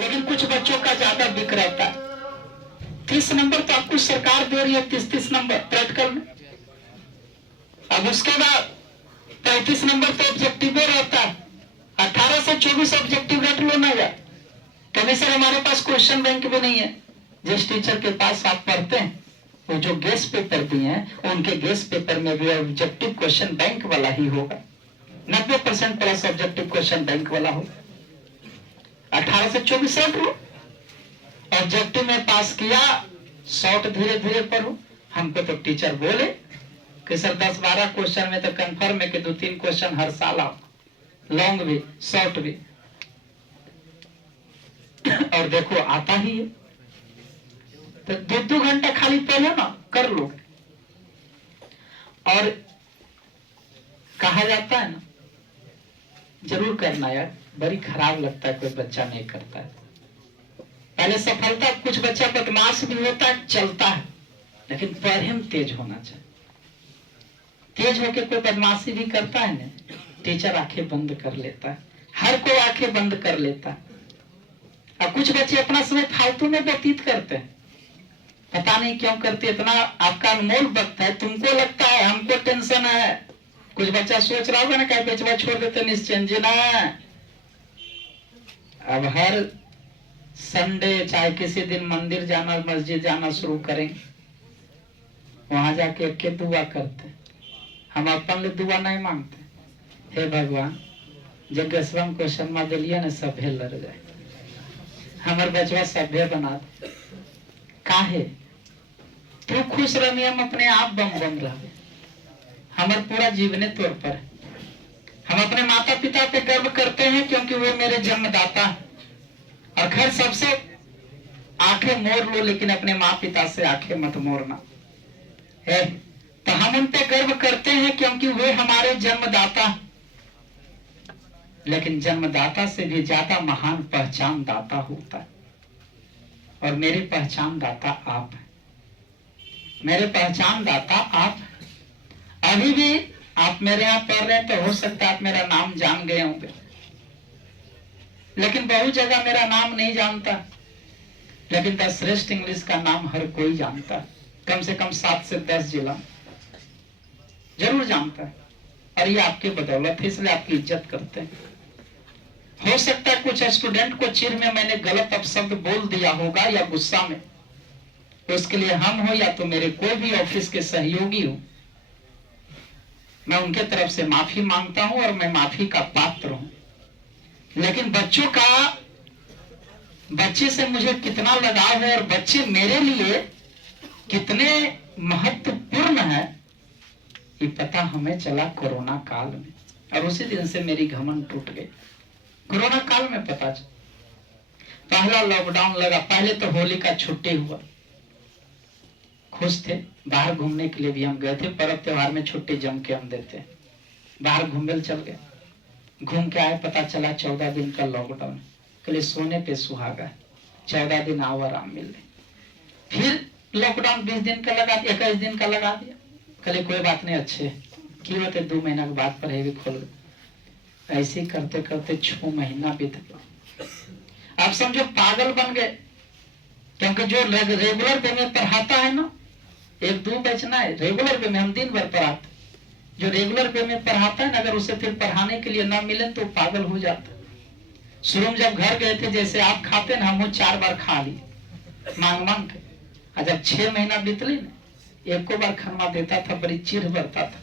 लेकिन कुछ बच्चों का ज्यादा बिक रहता है। 30 नंबर तो आपको सरकार दे रही है, 30 नंबर प्रैक्टिकल में। अब उसके बाद 35 नंबर तो ऑब्जेक्टिव रहता है। 18 से 24 ऑब्जेक्टिव रट लो ना यार। कभी सर हमारे पास क्वेश्चन बैंक भी नहीं है। जिस टीचर के पास आप पढ़ते हैं वो जो गेस पेपर दिए हैं उनके गेस पेपर में भी ऑब्जेक्टिव क्वेश्चन बैंक वाला ही होगा। 90% प्लस ऑब्जेक्टिव क्वेश्चन बैंक वाला हो। 18 से 24 रट लो। ऑब्जेक्टिव में पास किया, शॉर्ट धीरे धीरे पढ़ो। हमको तो टीचर बोले कि सर 10-12 क्वेश्चन में तो कंफर्म है कि 2-3 क्वेश्चन हर साल आओ, लॉन्ग भी शॉर्ट भी। और देखो आता ही है। तो 2-2 घंटा खाली पढ़ो ना, कर लो। और कहा जाता है ना, जरूर करना यार। बड़ी खराब लगता है कोई बच्चा नहीं करता है। पहले सफलता, कुछ बच्चा बदमाश भी होता है, चलता है, लेकिन पढ़े में तेज होना चाहिए। तेज होके कोई बदमाशी भी करता है ना, टीचर आंखें बंद कर लेता है। हर कोई आंखें बंद कर लेता है। और कुछ बच्चे अपना समय फालतू में व्यतीत करते हैं, पता नहीं क्यों करते। इतना आपका अनमोल वक्त है, तुमको लगता है हमको टेंशन है। कुछ बच्चा सोच रहा होगा ना क्या बेचवा छोड़ देते निश्चिंत ना। अब हर संडे चाहे किसी दिन मंदिर जाना, मस्जिद जाना शुरू करेंगे, वहां जाके एक दुआ करते। हम अपन लिए दुआ नहीं मांगते, हे भगवान जगस्वम को शर्मा दिलिए न सभ्य लड़ जाए, हमार बचवा सभ्य बना दे। काहे तू खुश रहनी, हम अपने आप बम बम रहे। हमार पूरा जीवने तौर पर हम अपने माता पिता पे गर्व करते हैं क्योंकि वे मेरे जन्मदाता हैं। और खैर सबसे आंखें मोर लो, लेकिन अपने माँ पिता से आंखें मत मोड़ना है। तो हम उन पे गर्व करते हैं क्योंकि वे हमारे जन्मदाता, लेकिन जन्मदाता से भी ज्यादा महान पहचान दाता होता है। और मेरी पहचान दाता आप है, मेरे पहचान दाता आप है। अभी भी आप मेरे यहाँ पढ़ रहे हैं तो हो सकता है आप मेरा नाम जान गए होंगे, लेकिन बहुत जगह मेरा नाम नहीं जानता। लेकिन द श्रेष्ठ इंग्लिश का नाम हर कोई जानता है, कम से कम 7 से 10 जिला जरूर जानता है। और ये आपके बदौलत है, इसलिए आपकी इज्जत करते हैं। हो सकता है कुछ स्टूडेंट को चिर में मैंने गलत अपशब्द बोल दिया होगा या गुस्सा में, तो उसके लिए हम हो या तो मेरे कोई भी ऑफिस के सहयोगी हो, मैं उनके तरफ से माफी मांगता हूं और मैं माफी का पात्र हूं। लेकिन बच्चे से मुझे कितना लगाव है और बच्चे मेरे लिए कितने महत्वपूर्ण है, ये पता हमें चला कोरोना काल में। और उसी दिन से मेरी घमंड टूट गई। कोरोना काल में पता चला, पहला लॉकडाउन लगा, पहले तो होली का छुट्टी हुआ, खुश थे। बाहर घूमने के लिए भी हम गए थे, पर्व त्योहार में छुट्टी जम के हम देते, बाहर घूमने चल गए। घूम के आए, पता चला 14 दिन का लॉकडाउन। कल सोने पे सुहागा, 14 दिन आओ आराम मिल रहे। फिर लॉकडाउन 20 दिन का लगा, 21 दिन का लगा दिया। कल कोई बात नहीं, अच्छे की होते 2 महीना के बाद पर भी खोल गए। ऐसे करते करते 6 महीना बीत गया। आप समझो पागल बन गए, क्योंकि जो रेगुलर वे में पढ़ाता है ना, 1-2 बचना है रेगुलर वे में, हम दिन भर पढ़ाते। जो रेगुलर वे में पढ़ाता है ना, अगर उसे फिर पढ़ाने के लिए ना मिले तो पागल हो जाता। शुरू में जब घर गए थे, जैसे आप खाते ना, हम 4 बार खा लिए मांग मांग के। और जब 6 महीना बीतली ना, 1 बार खनवा देता था, बड़ी चिढ़ बढ़ता था।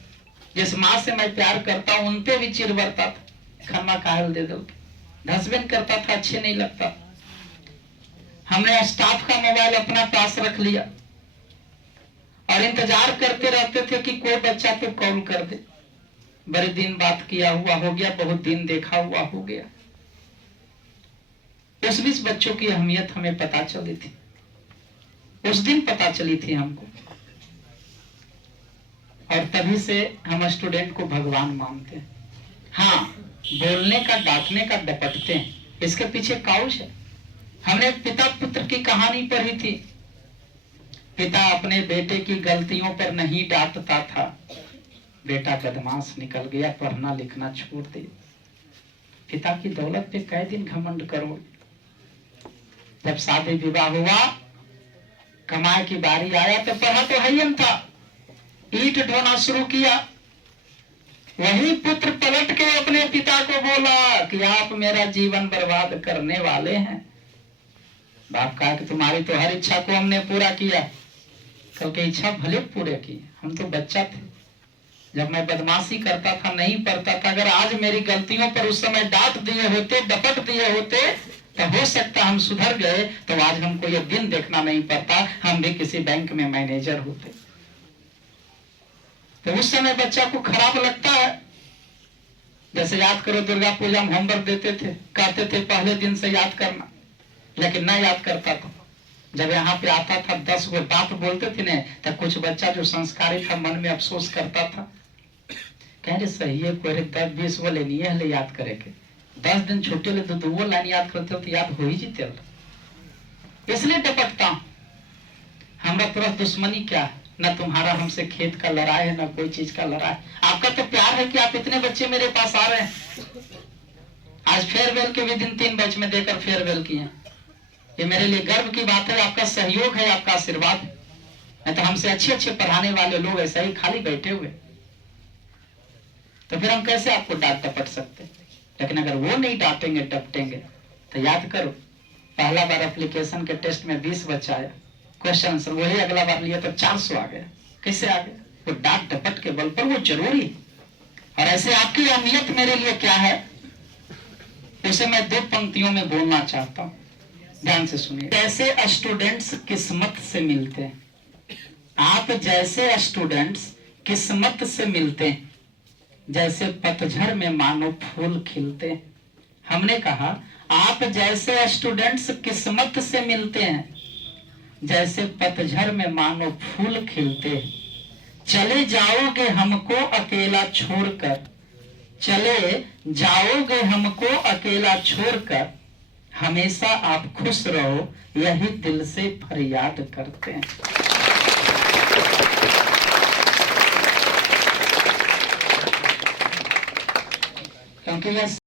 जिस माँ से मैं प्यार करता हूँ उन पे भी चिढ़ बढ़ता था, खनवा काहल दे दो, धसबेन करता था, अच्छे नहीं लगता। हमने स्टाफ का मोबाइल अपना पास रख लिया और इंतजार करते रहते थे कि कोई बच्चा तो कॉल कर दे। बड़े दिन बात किया हुआ हो गया, बहुत दिन देखा हुआ हो गया। उस बीच बच्चों की अहमियत हमें पता चली थी, उस दिन पता चली थी हमको। और तभी से हम स्टूडेंट को भगवान मानते हैं। हाँ, बोलने का, डांटने का डपटते हैं, इसके पीछे काउश है। हमने पिता पुत्र की कहानी पढ़ी थी। पिता अपने बेटे की गलतियों पर नहीं डांटता था, बेटा बदमाश निकल गया, पढ़ना लिखना छोड़ दिया। पिता की दौलत पे कई दिन घमंड करो, जब शादी विवाह हुआ, कमाए की बारी आया तो पढ़ा तो हयन था, ईंट ढोना शुरू किया। वही पुत्र पलट के अपने पिता को बोला कि आप मेरा जीवन बर्बाद करने वाले हैं। बाप कहा कि तुम्हारी तो हर इच्छा को हमने पूरा किया। कल की इच्छा भले पूरे की, हम तो बच्चा थे, जब मैं बदमाशी करता था, नहीं पढ़ता था, अगर आज मेरी गलतियों पर उस समय डांट दिए होते, डपट दिए होते, तो हो सकता हम सुधर गए, तो आज हमको ये दिन देखना नहीं पड़ता, हम भी किसी बैंक में मैनेजर होते। तो उस समय बच्चा को खराब लगता है। जैसे याद करो, दुर्गा पूजा में होमवर्क देते थे, कहते थे पहले दिन से याद करना, लेकिन ना याद करता था। जब यहाँ पे आता था 10 गो बात बोलते थे ना, तब कुछ बच्चा जो संस्कारी था मन में अफसोस करता था, कह रहे सही है, कोई 10-20 गो लेनी है ले याद करे के, 10 दिन छुट्टी ले 2 लाइन याद करते हो तो याद हो ही जीते। इसलिए डपटता हूं। हमारा तुरंत दुश्मनी क्या है, न तुम्हारा हमसे खेत का लड़ाई है, न कोई चीज का लड़ाई। आपका तो प्यार है कि आप इतने बच्चे मेरे पास आ रहे हैं। आज फेयरवेल के भी दिन 3 बैच में देकर फेयरवेल किए, ये मेरे लिए गर्व की बात है। आपका सहयोग है, आपका आशीर्वाद है, नहीं तो हमसे अच्छे पढ़ाने वाले लोग ऐसा ही खाली बैठे हुए, तो फिर हम कैसे आपको डांट डपट सकते। लेकिन अगर वो नहीं डांटेंगे डपटेंगे तो याद करो, पहला बार एप्लीकेशन के टेस्ट में 20 बच्चा आया, क्वेश्चन आंसर वही अगला बार लिया तो 400 आ गया। कैसे आ गया? वो डांट डपट के बल पर, वो जरूरी। और ऐसे आपकी अहमियत मेरे लिए क्या है, उसे मैं 2 पंक्तियों में बोलना चाहता हूं, ध्यान से सुनिए। जैसे स्टूडेंट्स किस्मत से मिलते हैं, आप जैसे स्टूडेंट्स किस्मत से मिलते हैं, जैसे पतझड़ में मानो फूल खिलते हैं। हमने कहा आप जैसे स्टूडेंट्स किस्मत से मिलते हैं, जैसे पतझड़ में मानो फूल खिलते हैं। चले जाओगे हमको अकेला छोड़कर, चले जाओगे हमको अकेला छोड़कर, हमेशा आप खुश रहो यही दिल से फरियाद करते हैं। क्योंकि यह